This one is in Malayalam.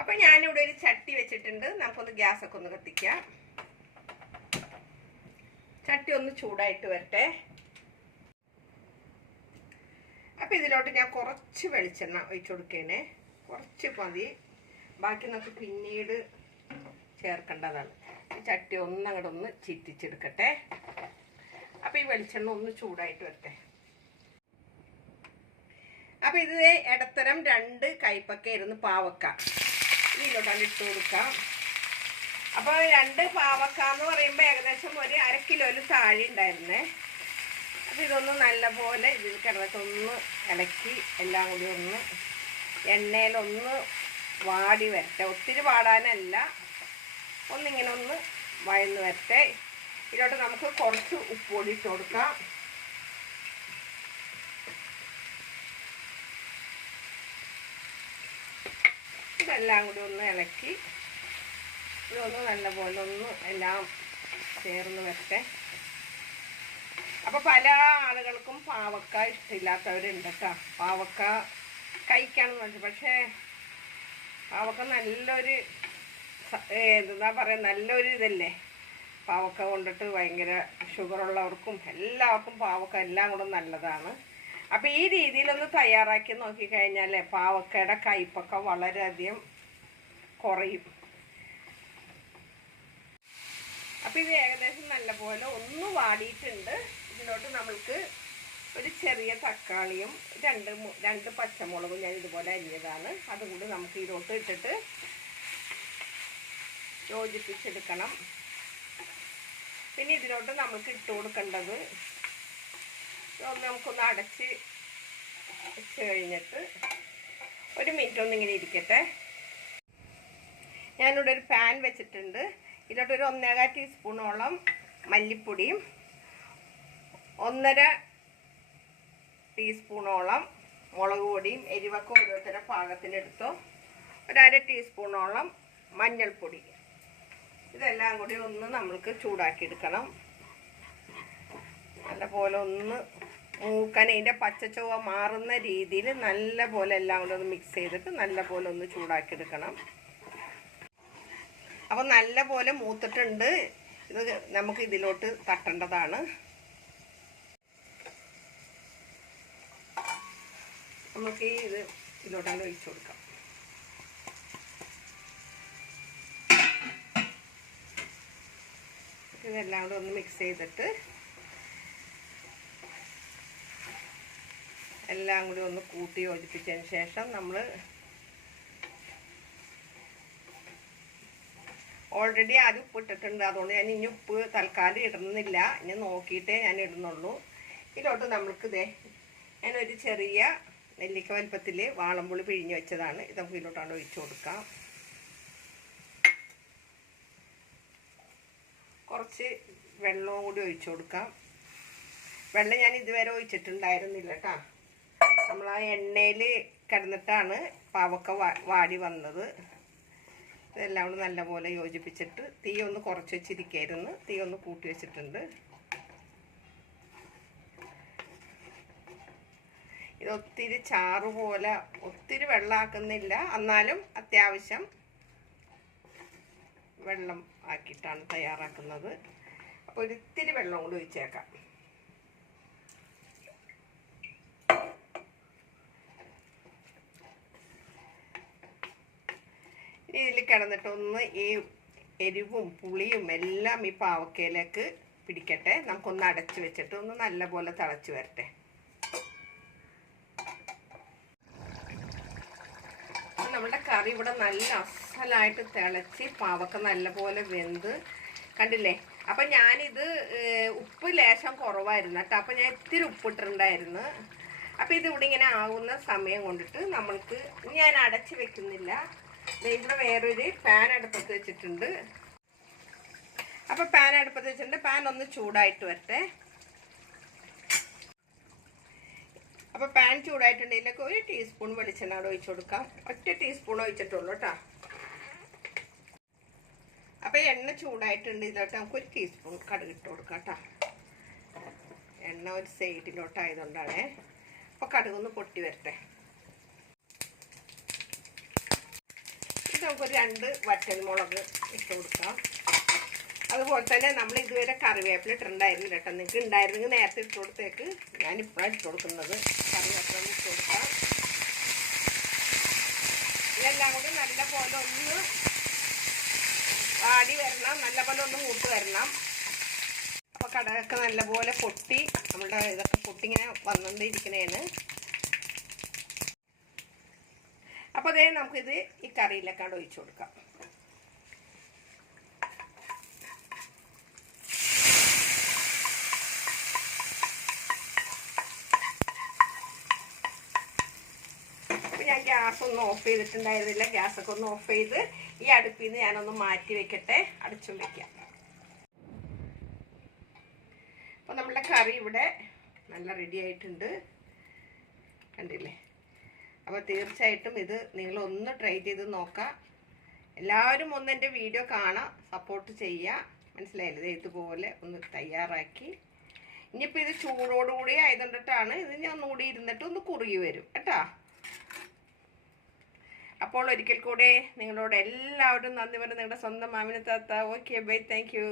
അപ്പോൾ ഞാനിവിടെ ഒരു ചട്ടി വെച്ചിട്ടുണ്ട്. നമുക്കൊന്ന് ഗ്യാസൊക്കെ ഒന്ന് കത്തിക്കാം. ചട്ടി ഒന്ന് ചൂടായിട്ട് വരട്ടെ. അപ്പോൾ ഇതിലോട്ട് ഞാൻ കുറച്ച് വെളിച്ചെണ്ണ ഒഴിച്ചു കൊടുക്കേനെ. കുറച്ച് മതി, ബാക്കി നമുക്ക് പിന്നീട് ചേർക്കേണ്ടതാണ്. ഈ ചട്ടി ഒന്നങ്ങോട്ടൊന്ന് ചിറ്റിച്ചെടുക്കട്ടെ. അപ്പോൾ ഈ വെളിച്ചെണ്ണ ഒന്ന് ചൂടായിട്ട് വരട്ടെ. അപ്പോൾ ഇത് ഇടത്തരം 2 കൈപ്പക്കയായിരുന്നു പാവക്ക. ഇതിലോട്ടാണ് ഇട്ട് കൊടുക്കാം. അപ്പോൾ 2 പാവക്ക എന്ന് പറയുമ്പോൾ ഏകദേശം ഒരു 1/2 കിലോയിൽ താഴെ ഉണ്ടായിരുന്നേ. അപ്പോൾ ഇതൊന്ന് നല്ലപോലെ ഇതിൽ കിടന്നിട്ടൊന്ന് ഇളക്കി എല്ലാം കൂടി ഒന്ന് എണ്ണയിലൊന്ന് വാടി വരട്ടെ. ഒത്തിരി വാടാനല്ല, ഒന്നിങ്ങനെ ഒന്ന് വഴന്ന് വരട്ടെ. ഇതിലോട്ട് നമുക്ക് കുറച്ച് ഉപ്പ് പൊടി ഇട്ട് കൊടുക്കാം. ഇതെല്ലാം കൂടി ഒന്ന് ഇളക്കി ഇതൊന്ന് നല്ലപോലെ ഒന്ന് എല്ലാം ചേർന്ന് വരട്ടെ. അപ്പോൾ പല ആളുകൾക്കും പാവക്ക ഇഷ്ടമില്ലാത്തവരുണ്ട് കേട്ടോ. പാവക്ക കഴിക്കാമെന്ന് വെച്ചാൽ, പക്ഷേ പാവക്ക നല്ലൊരു എന്താ പറയുക, നല്ലൊരു ഇതല്ലേ. പാവക്ക കൊണ്ടിട്ട് ഭയങ്കര ഷുഗറുള്ളവർക്കും എല്ലാവർക്കും പാവക്ക എല്ലാം കൂടെ നല്ലതാണ്. അപ്പോൾ ഈ രീതിയിലൊന്ന് തയ്യാറാക്കി നോക്കിക്കഴിഞ്ഞാൽ പാവക്കയുടെ കയ്പ്പൊക്കെ വളരെയധികം കുറയും. അപ്പോൾ ഇത് ഏകദേശം നല്ലപോലെ ഒന്ന് വാടിയിട്ടുണ്ട്. ഇതിലോട്ട് നമ്മൾക്ക് ഒരു ചെറിയ തക്കാളിയും 2 പച്ചമുളകും ഞാൻ ഇതുപോലെ അരിഞ്ഞതാണ്, അതും കൂടി നമുക്ക് ഇതിലോട്ട് ഇട്ടിട്ട് യോജിപ്പിച്ചെടുക്കണം. പിന്നെ ഇതിലോട്ട് നമുക്ക് ഇട്ട് കൊടുക്കേണ്ടത്, നമുക്കൊന്ന് അടച്ച് വെച്ച് കഴിഞ്ഞിട്ട് 1 മിനിറ്റ് ഒന്നിങ്ങനെ ഇരിക്കട്ടെ. ഞാനിവിടെ ഒരു പാൻ വെച്ചിട്ടുണ്ട്. ഇതിലോട്ടൊരു 1.25 ടീസ്പൂണോളം മല്ലിപ്പൊടിയും 1.5 ടീസ്പൂണോളം മുളക് പൊടിയും, എരിവൊക്കെ ഓരോരുത്തരുടെ പാകത്തിനെടുത്തോ, 1/2 ടീസ്പൂണോളം മഞ്ഞൾപ്പൊടി. ഇതെല്ലാം കൂടി ഒന്ന് നമ്മൾക്ക് ചൂടാക്കിയെടുക്കണം. നല്ലപോലെ ഒന്ന് മൂക്കാൻ, അതിൻ്റെ പച്ചച്ചുവ മാറുന്ന രീതിയിൽ നല്ലപോലെ എല്ലാം കൂടി ഒന്ന് മിക്സ് ചെയ്തിട്ട് നല്ലപോലെ ഒന്ന് ചൂടാക്കിയെടുക്കണം. അപ്പോൾ നല്ലപോലെ മൂത്തിട്ടുണ്ട്. ഇത് നമുക്ക് ഇതിലോട്ട് തട്ടേണ്ടതാണ്. നമുക്ക് ഇതിലോട്ടാണ് ഒഴിച്ചു കൊടുക്കാം. ഇതെല്ലാം കൂടി ഒന്ന് മിക്സ് ചെയ്തിട്ട് എല്ലാം കൂടി ഒന്ന് കൂട്ടി യോജിപ്പിച്ചതിന് ശേഷം നമ്മൾ ഓൾറെഡി ആദ്യം ഉപ്പ് ഇട്ടിട്ടുണ്ട്. അതുകൊണ്ട് ഞാൻ ഇനി ഉപ്പ് തൽക്കാലം ഇടുന്നില്ല, ഇനി നോക്കിയിട്ടേ ഞാൻ ഇടുന്നുള്ളൂ. ഇതിലോട്ട് നമ്മൾക്ക് ഞാനൊരു ചെറിയ നെല്ലിക്ക വലുപ്പത്തിൽ വാളംപുളി പിഴിഞ്ഞ് വെച്ചതാണ്. ഇത് നമുക്ക് ഇതിലോട്ടാണ് ഒഴിച്ചു കൊടുക്കാം. കുറച്ച് വെള്ളവും കൂടി ഒഴിച്ചു കൊടുക്കാം. വെള്ളം ഞാൻ ഇതുവരെ ഒഴിച്ചിട്ടുണ്ടായിരുന്നില്ല കേട്ടോ. നമ്മൾ ആ എണ്ണയിൽ കിടന്നിട്ടാണ് പാവക്ക വാടി വന്നത്. ഇതെല്ലാം കൂടി നല്ലപോലെ യോജിപ്പിച്ചിട്ട് തീ ഒന്ന് കുറച്ച് വെച്ചിരിക്കായിരുന്നു, തീ ഒന്ന് കൂട്ടി വെച്ചിട്ടുണ്ട്. ഇത് ഒത്തിരി ചാറ് പോലെ ഒത്തിരി വെള്ളമാക്കുന്നില്ല, എന്നാലും അത്യാവശ്യം വെള്ളം ആക്കിയിട്ടാണ് തയ്യാറാക്കുന്നത്. അപ്പോൾ ഒരിത്തിരി വെള്ളം കൂടി ഒഴിച്ചേക്കാം. ഇതിൽ കിടന്നിട്ടൊന്ന് ഈ എരിവും പുളിയും എല്ലാം ഈ പാവക്കയിലേക്ക് പിടിക്കട്ടെ. നമുക്കൊന്ന് അടച്ച് വെച്ചിട്ട് ഒന്ന് നല്ലപോലെ തിളച്ച് വരട്ടെ. നമ്മുടെ കറി ഇവിടെ നല്ല അസലായിട്ട് തിളച്ച് പാവക്ക നല്ലപോലെ വെന്ത് കണ്ടില്ലേ. അപ്പം ഞാനിത് ഉപ്പ് ലേശം കുറവായിരുന്നു കേട്ടോ. അപ്പം ഞാൻ ഇത്തിരി ഉപ്പിട്ടിട്ടുണ്ടായിരുന്നു. അപ്പം ഇതിവിടെ ഇങ്ങനെ ആവുന്ന സമയം കൊണ്ടിട്ട് നമ്മൾക്ക് ഞാൻ അടച്ച് വെക്കുന്നില്ല. ഇവിടെ വേറൊരു പാൻ അടുപ്പത്ത് വെച്ചിട്ടുണ്ട്. അപ്പോൾ പാൻ അടുപ്പത്ത് വെച്ചിട്ടുണ്ട്. പാൻ ഒന്ന് ചൂടായിട്ട് വരട്ടെ. അപ്പോൾ പാൻ ചൂടായിട്ടുണ്ടെങ്കിലേക്ക് 1 ടീസ്പൂൺ വെളിച്ചെണ്ണ അവിടെ ഒഴിച്ചു കൊടുക്കാം. 1 ടീസ്പൂൺ ഒഴിച്ചിട്ടുള്ളൂ കേട്ടോ. അപ്പോൾ എണ്ണ ചൂടായിട്ടുണ്ട്. ഇതിലോട്ട് നമുക്ക് 1 ടീസ്പൂൺ കടുക് ഇട്ട് കൊടുക്കാം കേട്ടോ. എണ്ണ ഒരു സൈഡിലോട്ടായതുകൊണ്ടാണേ. അപ്പോൾ കടുകൊന്ന് പൊട്ടി വരട്ടെ. നമുക്കൊരു 2 വറ്റൽമുളക് ഇട്ട് കൊടുക്കാം. അതുപോലെ തന്നെ നമ്മൾ ഇതുവരെ കറിവേപ്പില ഇട്ടിട്ടുണ്ടായിരുന്നു കേട്ടോ. നിങ്ങൾക്ക് ഉണ്ടായിരുന്നെങ്കിൽ നേരത്തെ ഇട്ട് കൊടുത്തേക്ക്. ഞാനിപ്പോഴാണ് ഇട്ട് കൊടുക്കുന്നത്. കറിവേപ്പില ഇട്ട് കൊടുക്കാം. ഇതെല്ലാം കൂടി നല്ല പോലെ ഒന്ന് വാടി വരണം, നല്ല പോലെ ഒന്ന് മൂത്ത് വരണം. അപ്പോൾ കടകൊക്കെ നല്ലപോലെ പൊട്ടി, നമ്മുടെ ഇതൊക്കെ പൊട്ടി ഇങ്ങനെ വന്നുകൊണ്ടിരിക്കണേണ്. അപ്പോൾ അതേ നമുക്കിത് ഈ കറിയിലേക്കാണ്ട് ഒഴിച്ചു കൊടുക്കാം. ഞാൻ ഗ്യാസ് ഒന്നും ഓഫ് ചെയ്തിട്ടുണ്ടായിരുന്നില്ല. ഗ്യാസൊക്കെ ഒന്ന് ഓഫ് ചെയ്ത് ഈ അടുപ്പിൽ നിന്ന് ഞാനൊന്ന് മാറ്റി വെക്കട്ടെ. അടച്ചും വെക്കാം. അപ്പോൾ നമ്മളുടെ കറി ഇവിടെ നല്ല റെഡി ആയിട്ടുണ്ട്, കണ്ടില്ലേ? അപ്പോൾ തീർച്ചയായിട്ടും ഇത് നിങ്ങളൊന്ന് ട്രൈ ചെയ്ത് നോക്കാം. എല്ലാവരും ഒന്ന് എൻ്റെ വീഡിയോ കാണാം, സപ്പോർട്ട് ചെയ്യുക. മനസ്സിലായില്ലേ? ഇതുപോലെ ഒന്ന് തയ്യാറാക്കി. ഇനിയിപ്പോൾ ഇത് ചൂടോടുകൂടി ആയതുകൊണ്ടിട്ടാണ് ഇത് ഞാൻ ഒന്നുകൂടി ഇരുന്നിട്ട് ഒന്ന് കുറുകി വരും കേട്ടോ. അപ്പോൾ ഒരിക്കൽ കൂടെ നിങ്ങളോട് എല്ലാവരും നന്ദി പറഞ്ഞ് നിങ്ങളുടെ സ്വന്തം മാമിന താത്ത. Okay bye, thank you.